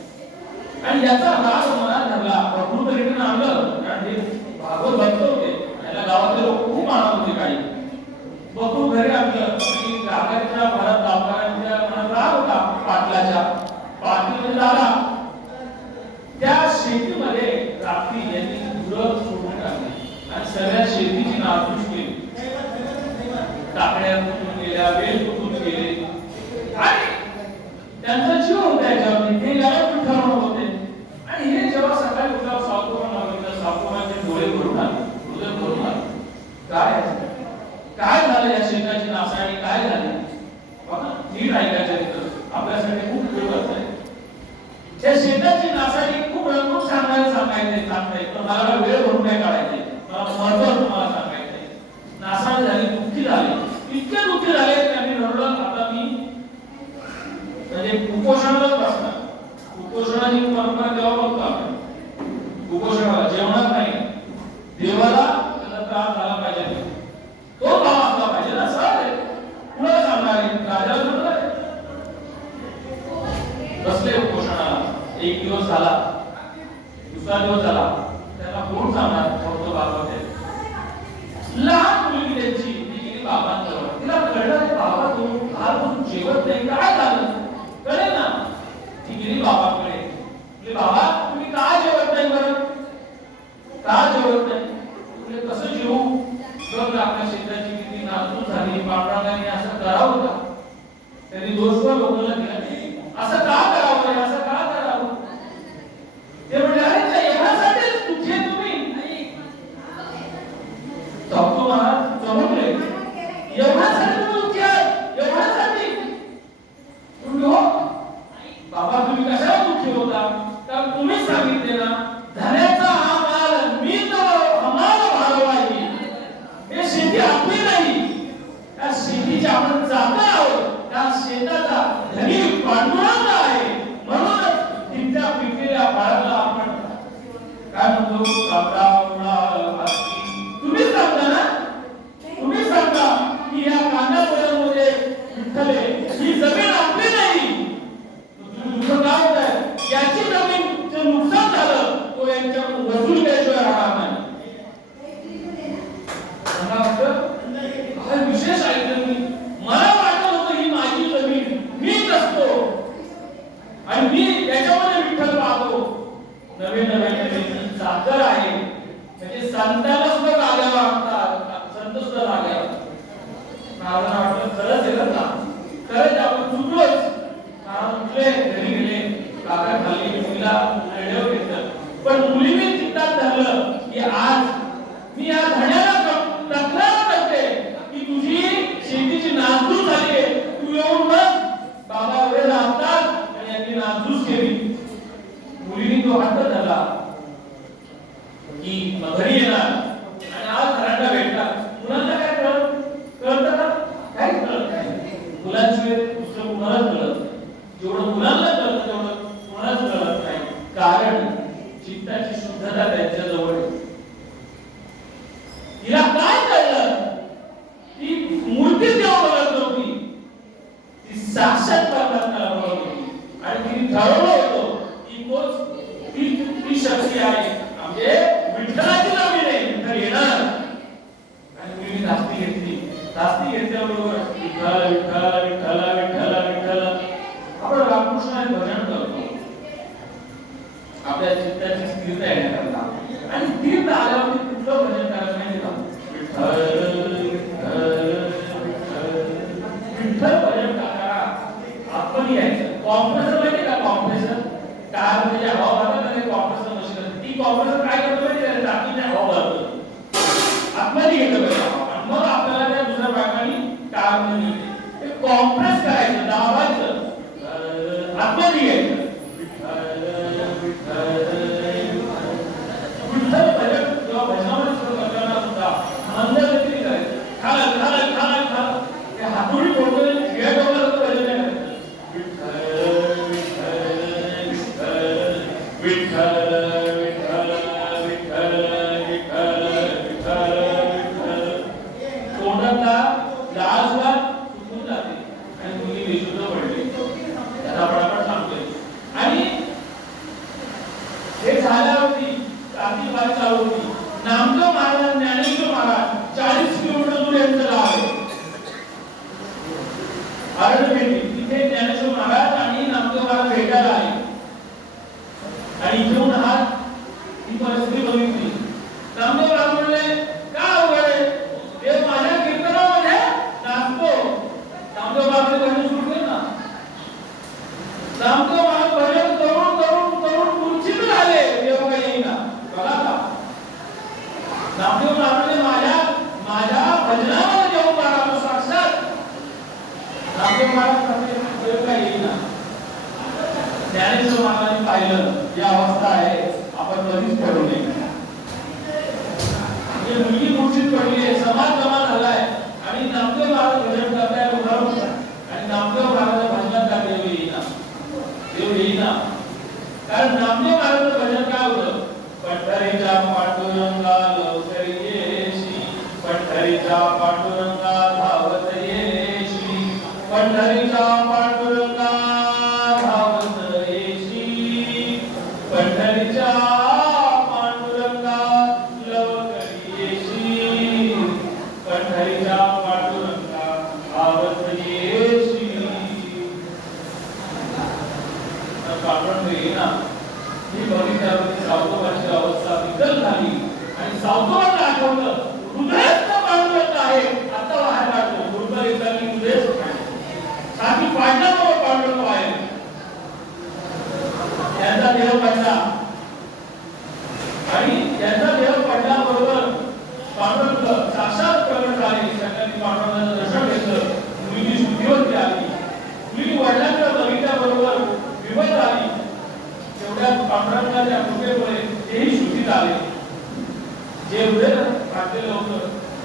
आणि याचा राग मनात धरला. बकरू तर रिटर्न आणलं, कारण हे भागवत भक्त होते, याला गावातले लोक खूप मानत होते. काही बकरू घरी आणलं आणि गावाच्या भरात गावकऱ्यांच्या मनात राग होता पाटलाच्या. पाटील झाला त्या शेतीमध्ये रात्री यांनी गुरं सोडून टाकली आणि सगळ्या शेतीची नासधूस केली. टाकड्या तुटून गेल्या, वेल तुटून गेले आणि त्यांचा जीव होता याच्यावरती. ते याला पण ठरवत होते. आणि हे जेव्हा सकाळी उठला, सावकाराचे डोळे भरून आले, हृदय भरून आले. काय झालं या शेताची नासाडी, काय झाली? बघा नीट ऐकायचं तिथं, आपल्यासाठी खूप उपयोगाचं आहे. त्या शेताची नासाडी खूप रंगून सांगायचे, पण मला वेळ भरून काय काढायचे, मला महत्व तुम्हाला सांगायचंय. नासाडी झाली, दुःखी झाले, इतके दुःखी झाले त्यांनी ठरवलं आता मी म्हणजे कुपोषणालाच बसणार. कुपोषणाची परंपरा तेव्हा बघतो आपण, कुपोषणाला जेवणार नाही, देवाला त्याला त्रास झाला पाहिजे, तो भाव असला पाहिजे ना. सर कुणाला सांगणार आहे, राजाला सांगणार आहे. बसले उपोषणाला. 1 दिवस झाला, दुसरा दिवस झाला, त्याला कोण सांगणार? फक्त बाबा होते. लहान मुलगी त्यांची, ती गेली बाबांजवळ. तिला कळलं बाबा तू जेवत नाही, काय झालं कळे ना. ती गेली बाबांकडे, म्हणजे बाबा तुम्ही का जेवत नाही, बरं का जेवत नाही? म्हणजे कसं जेवू, बघ आपल्या शेताची किती नासधूस झाली, पांडुरंगाने असं करावं का? त्यांनी दोषवर लोकांना दिला नाही, असं का करावं, असं का करावं? ते म्हणजे अरे एवढ्यासाठीच दुःखी आहे तुम्ही. सावतो महाराज जमवले, एवढ्यासाठी तुम्ही दुःखी आहात, एवढ्यासाठी तुम्ही हो बाबा, तुम्ही कशाला दुःखी होता? तर तुम्ही सांगितले ना, धन्याचा हा माल मी तो हमाल भागवाई. हे शेती आपली नाही, त्या शेतीचे आपण चाकर आहोत, त्या शेताचा धनी पांडुरंग आहे. म्हणून तिच्या पिकलेल्या बाळाला आपण काय म्हणतो, कापडा मुळा भाजी. तुम्ही सांगता ना, तुम्ही सांगता की या कांदा महाराजांना वाटलं खरंच आहे बरं का, खरंच आपण चुकलोच. महाराज उठले, घरी गेले, काका खाली मुलीला रेडिओ घेतलं. पण मुलीने चित्तात धरलं की आज मी या धण्याला तक्रार करते की तुझी शेतीची नासधूस झाली आहे, तू येऊन बघ. बाबा एवढे राहतात आणि यांनी नासधूस केली. मुलीने तो हट्ट धरला की घरी येणार आणि आज घराला भेटणार. मुलांना काय कळतं का? काय कळत नाही. मुलांशिवाय दुसरं कुणालाच कळत नाही. जेवढं मुलांना कळतं तेवढं कुणालाच कळत नाही. कारण चित्ताची शुद्धता त्यांच्या जवळ आहे. तिला काय कळलं? ती मूर्ती देव बघत नव्हती, ती साक्षात परमात्म्याला बघत होती. आणि तिने ठरवलं होतं की तोच ती शक्ती आहे, म्हणजे विठ्ठलाची नावे नाही, विठ्ठल येणार. आणि मुलीने धास्ती घेतली. धास्ती घेतल्याबरोबर विठ्ठल विठ्ठल विठ्ठल विठ्ठल विठ्ठल. आपण रामकृष्णाचे भजन करतो आपल्या चित्ताची स्थिरता येण्याकरता. आणि स्थिरता आल्यावर कुठलं भजन करायचं नाही का? विठ्ठल विठ्ठल भजन करा. आपण यायचं. कॉम्प्रेसर माहिती का? कॉम्प्रेसर कार म्हणजे हवा भरतात आणि कॉम्प्रेसर मशीन. ती कॉम्प्रेसर काय करतो माहिती आहे? टाकीने हवा भरतो, आतमध्ये घेतो आणि मग आपल्याला त्या दुसऱ्या भागाने कार मध्ये मिळते. ते कॉम्प्रेस करायचं, दाबायचं, आतमध्ये घ्यायचं. विठ्ठल भजन जेव्हा भजनामध्ये सुरू करताना सुद्धा मंदगतीने करायचं. खाल खाल खाल खाल ते हातोडी बोलतोय, शिव्या टोकाचं भजन नाही करायचं. विठ्ठल विठ्ठल विठ्ठल विठ्ठल विठ्ठल विठ्ठल विठ्ठल विठ्ठल. तोंडातला लाल सुद्धा सुकून जाते आणि मुली बेशुद्ध पडली. त्याला आपण सांगतोय. आणि हे झाल्यावरती रात्री बारी चालू होती. नामदेव महाराज, ज्ञानेश्वर महाराज 40 किलोमीटर दूर यांचं गाव आहे आरडपेटी. तिथे ज्ञानेश्वर महाराज आणि नामदेव महाराज भेटायला आले. आणि इथून ही परिस्थिती बघितली. नामदेव महाराज म्हणले, का अवघड आहे? देव माझ्या कीर्तनामध्ये नाचतो. नामदेव महाराज भजन सुरू केलं ना. नामदेव महाराज भजन करून करून करून मूर्छित झाले. देव काही येईना. बघा का? नामदेव महाराज माझ्या भजनामध्ये देव महाराज साक्षात. नामदेव महाराज देव काही येईना. ज्ञानेश्वर महाराजांनी पाहिलं ही अवस्था आहे, आपण कधीच पडू नये. म्हणजे मुलगी मूर्छित पडली आहे, समाज जमा झालाय आणि नामदेव महाराज भजन करताय उभारून. आणि नामदेव महाराज भजनात का देव येईना? देव येईना. कारण नामदेव महाराजांचं भजन काय होतं? पंढरीच्या पांडुरंगा लवकरी येशी, पंढरीच्या पांडुरंगा धावत येशी, पंढरीच्या पांडुरंगा धावत येशी, पंढरीच्या पांडुरंगा लवकरी येशी, पंढरीच्या पांडुरंगा धावत येशी. पांडुरंग येईना. ही बघितल्यावरती सावधवाची अवस्था विकल झाली आणि सावधवाला आठवलं हृदयस्थ पांडुरंग आहे. आता बाहेर काढतो. गुरुकर येतात की हृदयस्थ साधी पांडुरंग पांडुरंग आहे. त्यांचा देह पडला आणि त्यांचा देह पडल्याबरोबर पांडुरंग साक्षात प्रकट झाले. सगळ्यांनी पांडुरंगाचं दर्शन घेतलं. मुलगी शुद्धीवरती आली. मुलगी वडिलांकडे बघितल्याबरोबर विवत आली. तेवढ्या पांडुरंगाच्या कृपेमुळे तेही शुद्धीत आले. जे हृदय फाटलेलं होतं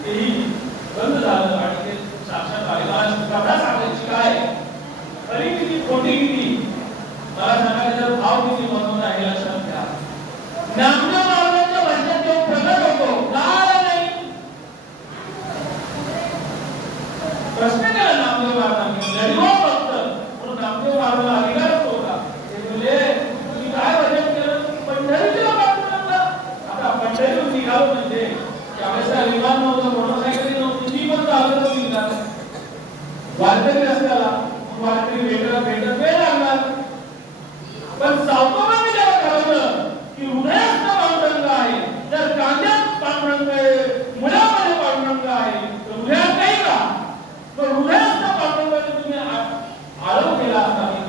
तेही बंद झालं आणि ते साक्षात आले. मला कथा सांगायची काय, खरी किती खोटी किती, मला सांगायचा भाव किती महत्त्वाचा आहे लक्षात घ्या. नामदेव महाराजांच्या भजनात जो प्रकट होतो का नाही? प्रश्न केला नामदेव महाराजांनी. लढवा फक्त म्हणून नामदेव महाराजांना अधिकारच होता. ते बोलले, तुम्ही काय भजन केलं? पंढरीच्या पांडुरंगा. आता पंढरीवर निघालो म्हणजे त्यावेळेस विमान नव्हतं, मोटरसायकल नव्हती, ती पण चालत होती. वारकरी रस्त्याला वारकरी भेटत वेळ लागणार. पण सावकाराने जेव्हा ठरवलं की हृदयात पांडुरंग आहे, तर कांद्यात पांडुरंग आहे, मुलामध्ये पांडुरंग आहे, तर हृदयात नाही का?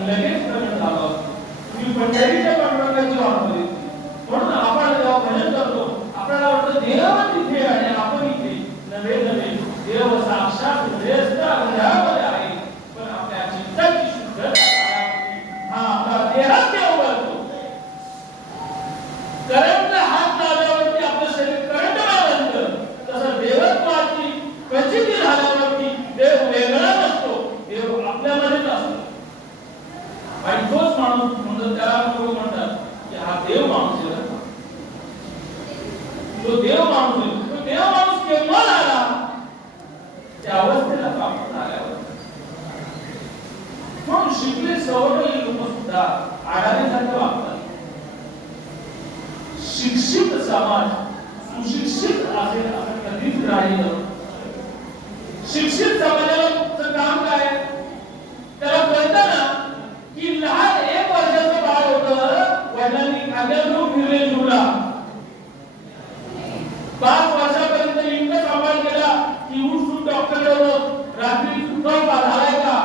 लगेच प्रगट झालो असतो. तुम्ही पंढरीच्या पांडुरंगाची वाट बघितली म्हणून आपण जेव्हा भजन करतो आपल्याला वाटतं देव तिथे आणि आपण इथे. नवे नवे देव साक्षात हृदयस्थ हृदयामध्ये आहे. पण आपल्या चित्ताची शुद्धता हा आपला देहात देव करतो. करंट हात लावल्यावरती आपलं शरीर करंटला बनतं. तसं देवत्वाची प्रचिती झाल्यावरती देव वेगळा नसतो, देव आपल्यामध्येच असतो. आणि तोच माणूस म्हणजे त्याला लोक म्हणतात की हा देव माणूस आहे. तो देव माणूस आहे. तो देव माणूस केव्हा झाला? त्या अवस्थेला प्राप्त झाल्यावर. म्हणून शिकले सवरलेले लोक सुद्धा आडाण्यासारखं वागतात. शिक्षित समाज सुशिक्षित असेल असं कधीच राहिलं. शिक्षित समाजाला काम काय? त्याला कळतं ना की लहान 1 वर्षाचं बाळ होतं, वडिलांनी खांद्यावर घेऊन फिरले जीवला. 5 वर्षापर्यंत इतकं सांभाळ केला की उठून डॉक्टर रात्री झोप झालाय का,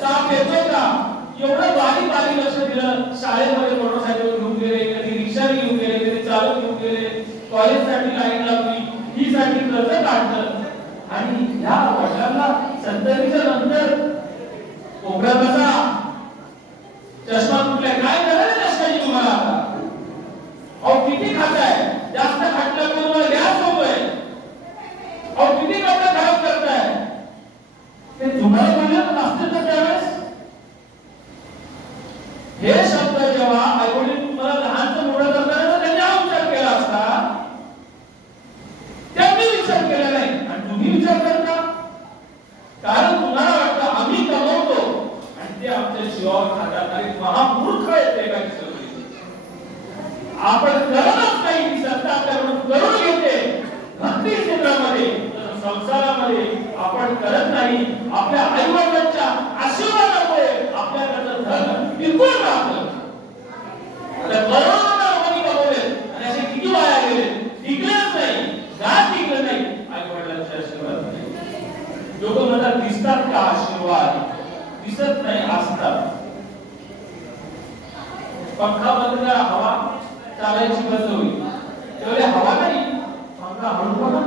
ताप येतोय का, एवढं बारीक बारीक लक्ष दिलं. शाळेमध्ये मोटरसायकल घेऊन गेले, कधी रिक्षा घेऊन गेले, कधी चालत घेऊन गेले, कॉलेजसाठी लाईन लावली, ही साठी कर्ज काढलं. आणि या वडिलांना 70च्या नंतर कोपऱ्यात बसा, चष्मा तुटलाय, काय करायचं चष्माची तुम्हाला आता? अहो किती खाताय? जास्त खाटल्यामुळे तुम्हाला गॅस होतोय. अहो किती कपडे खराब करताय? ते तुम्हाला बोलले नसते तर त्यावेळेस हे शब्द जेव्हा आईवडील तुम्हाला लहानचं मोठं करताना त्यांनी हा विचार केला असता. त्यांनी विचार केला नाही आणि तुम्ही विचार करता. कारण तुम्हाला वाटतं आम्ही कमवतो आणि ते आमच्या जीवावर खातात. आणि महामूर्ख आहेत ते काही सगळे. आपण करतच नाही, ती सत्ता आपल्याकडून करून घेते. भक्ती क्षेत्रामध्ये संसारामध्ये आपण करत नाही. आपल्या आई वडिलांच्या आशीर्वादामुळे आपल्याकडचं धन टिकून राहतं. आता करोडोंना लोकांनी कमवले आणि असे किती वाया गेले, टिकलेच नाही, गाठ टिकलं नाही आई वडिलांच्या आशीर्वाद नाही. लोक म्हणतात दिसतात का आशीर्वाद? दिसत नाही, असतात. पंखा बंद करा, हवा चालायची बंद होईल. तेवढे हवा नाही, पंखा हळू बघा,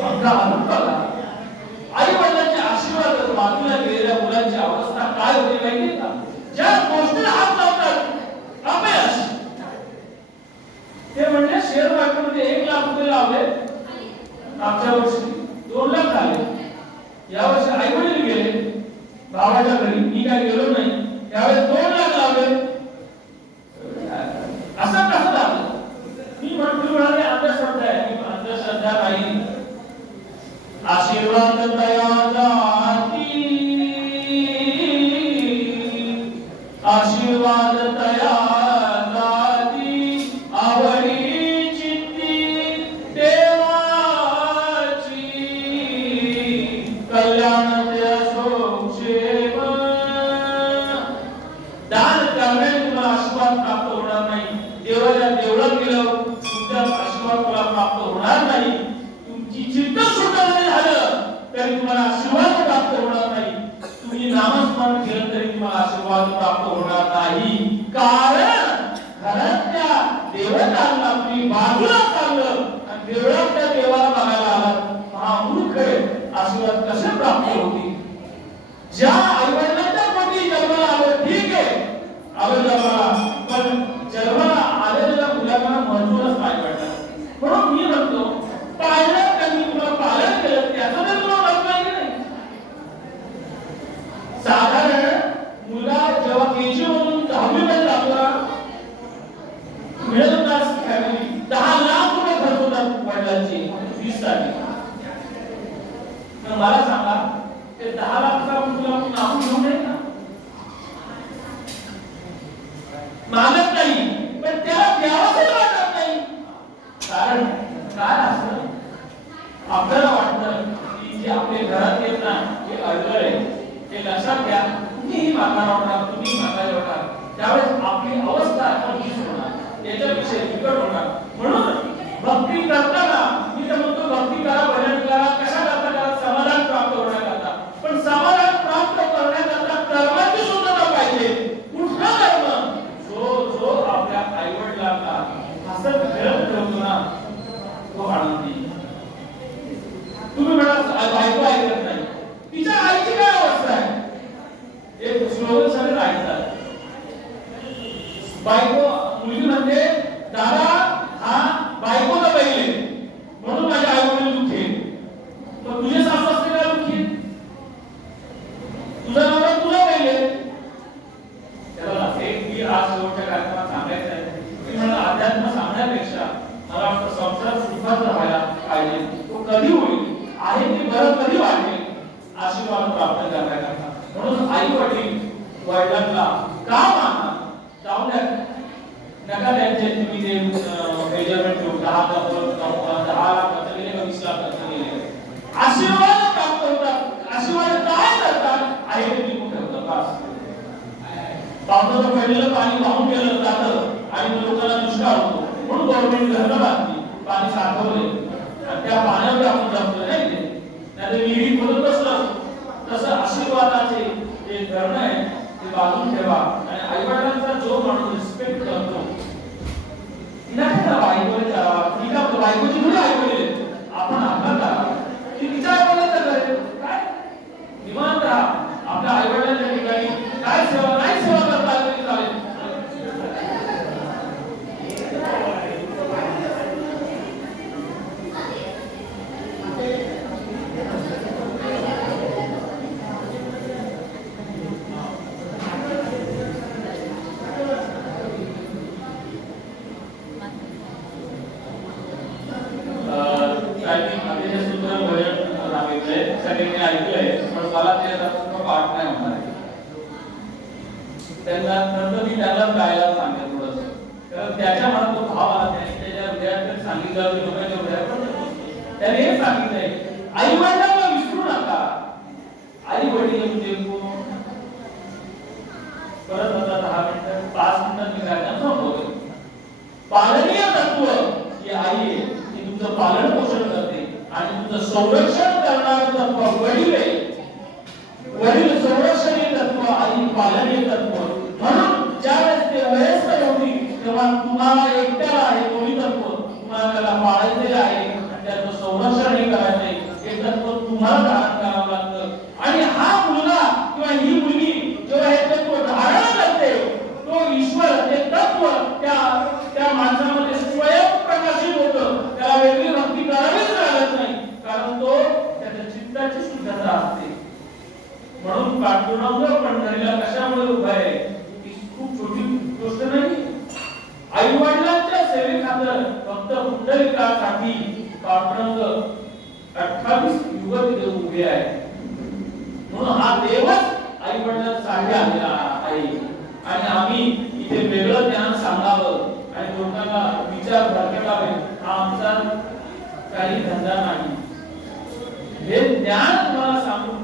पंखा हळू बघा. आई वडिलांचे आशीर्वाद बाजूला गेलेल्या मुलांची अवस्था काय होते माहिती का? ज्या गोष्टीला हात लावतात अपयश. ते म्हणजे शेअर मार्केटमध्ये 1 लाख रुपये लावले, मागच्या वर्षी 2 लाख झाले. या वर्षी आई वडील गेले भावाच्या घरी, मी काय गेलो नाही, त्यावेळेस 2 लाख लावले. असं कसं झालं? मी म्हणाले अंधश्रद्धा आहे. मी अंधश्रद्धा नाही. आशीर्वाद दया जाती, आशीर्वाद दया जाती, आवडी चित्ती देवाची, कल्याण सोक्षेम. दान करण्याने तुला आशीर्वाद प्राप्त होणार नाही. देवाच्या देवळात गेलं तुमचा आशीर्वाद तुला प्राप्त होणार नाही. तुमची चित्त शुद्ध झालं तरी तुम्हाला आशीर्वाद प्राप्त होणार नाही. तुम्ही नामस्मरण केलं तरी तुम्हाला आशीर्वाद प्राप्त होणार नाही. कारण घरातल्या देवतांना तुम्ही बाजूला चाललं आणि देवळातल्या देवाला बघायला आलात. महामूर्ख आशीर्वाद कसे प्राप्त होतील? ज्या आई वडिलांच्या पोटी जन्माला आलं ठीक आहे, आलं जन्माला, पण जन्माला आलेल्या मुलांना महत्वच नाही पडलं. म्हणून मी म्हणतो पाळलं त्यांनी तुला पालन केलं त्याचं तर तुला महत्व आहे की नाही? साधारण मुला जेव्हा केजी मधून 10वी मध्ये जातो, मिडल क्लास फॅमिली 10 लाख रुपये खर्च होतात वडिलांची फीस साठी. मला सांगा ते 10 लाखाचा तुला नाव घेऊन नये ना? मागत नाही, पण त्याला द्यावंच वाटत नाही. कारण काय असतं, आपल्याला वाटतं की जे आपले घरात येत ना हे अडगळ आहे, ते लक्षात घ्या. तुम्हीही मागायला होणार, तुम्ही मागायला होणार, त्यावेळेस आपली अवस्था हीच होणार, त्याच्याविषयी बिकट होणार. म्हणून भक्ती करताना मी तर म्हणतो भक्ती करा, भजन करा, कशा करता करा, समाधान प्राप्त होण्याकरता. पण समाधान प्राप्त करण्याकरता कर्माची सुद्धा बायको मुलगी म्हणते दादा हा बायकोचा बैल आहे म्हणून माझे आई वडील दुःखी आहेत. मग तुझे सासू सासरे का दुःखी आहेत? तुझा नवरा तुझा बैल आहे. त्याला एक मी आज शेवटच्या कार्यक्रमात सांगायचं आहे की मला अध्यात्म सांगण्यापेक्षा मला वाटतं संसार सुखात राहायला पाहिजे. तो कधी होईल आहे ते बरं कधी वाटेल आशीर्वाद प्राप्त करण्याकरता. म्हणून आई वडील वडिलांना का मानणार? जाऊ द्या नका त्यांचे तुम्ही जे मेजरमेंट ठेवू 10 लाख खर्च केले का 20 लाख खर्च केले. आशीर्वाद प्राप्त होतात. आशीर्वाद काय करतात आहे ते टिकून ठेवतात. बस पावसाचं पडलेलं पाणी वाहून गेलं जातं आणि लोकांना दुष्काळ होतो म्हणून गव्हर्नमेंट धरणं बांधली पाणी साठवले आणि त्या पाण्यावर आपण जपलं नाही ते नाही तर विहिरी खोदत बसलं. तसं आशीर्वादाचे जे धरणं आहे ते बांधून ठेवा. आणि आई वडिलांचा जो माणूस रिस्पेक्ट करतो तिला काय बायकोने करावा. ती का बायकोची थोडी आई वडील आपण आपला करावा. ती तिच्या आई वडिलांचा करेल काय निवांत राहा. आपल्या आई वडिलांच्या ठिकाणी काय सेवा नाही सेवा करता आली तरी चालेल. आई वडिलांना विसरू नका. आई वडील म्हणजे परत आता 10 मिनिटं 5 मिनिटात मी काय सांगतो. पालनीय तत्व ही आई आहे. ती तुमचं पालन पोषण करते आणि तुमचं संरक्षण करणारं तत्व वडील आहे. वडील संरक्षणीय तत्व आई पालनीय तत्व. म्हणून ज्यावेळेस ते वयस्कर होती तेव्हा तुम्हाला एकट्याला आहे दोन्ही तत्व तुम्हाला त्याला पाळायचे आहे आणि त्याचं संरक्षण हे करायचंय. हे तत्व तुम्हाला धारण करावं लागतं. आणि हा मुलगा किंवा ही मुलगी जेव्हा हे तत्व धारण करते तो ईश्वर हे तत्व त्या माणसामध्ये स्वयं प्रकाशित होतं. त्याला वेगळी भक्ती करावीच लागत नाही कारण तो त्याच्या चित्ताची शुद्धता असते. म्हणून पांडुरंग पंढरीला कशामुळे उभा आहे ही खूप छोटी गोष्ट नाही. आई वडिलांच्या सेवेखातर फक्त पुंडलिकासाठी पांडुरंग 28 युग तिथे उभे आहे. म्हणून हा देवच आई वडिलांसाठी आलेला आहे. आणि आम्ही इथे वेगळं ज्ञान सांगावं आणि लोकांना विचार भरकटावे हा आमचा काही धंदा नाही. हे ज्ञान तुम्हाला सांगून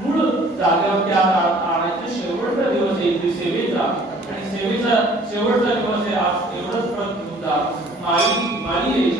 मूळ जागेवरती आणायचं शेवटचा दिवस येईल सेवेचा. आणि सेवेचा शेवटचा दिवस आहे आज एवढंच परत घेऊन जा माळी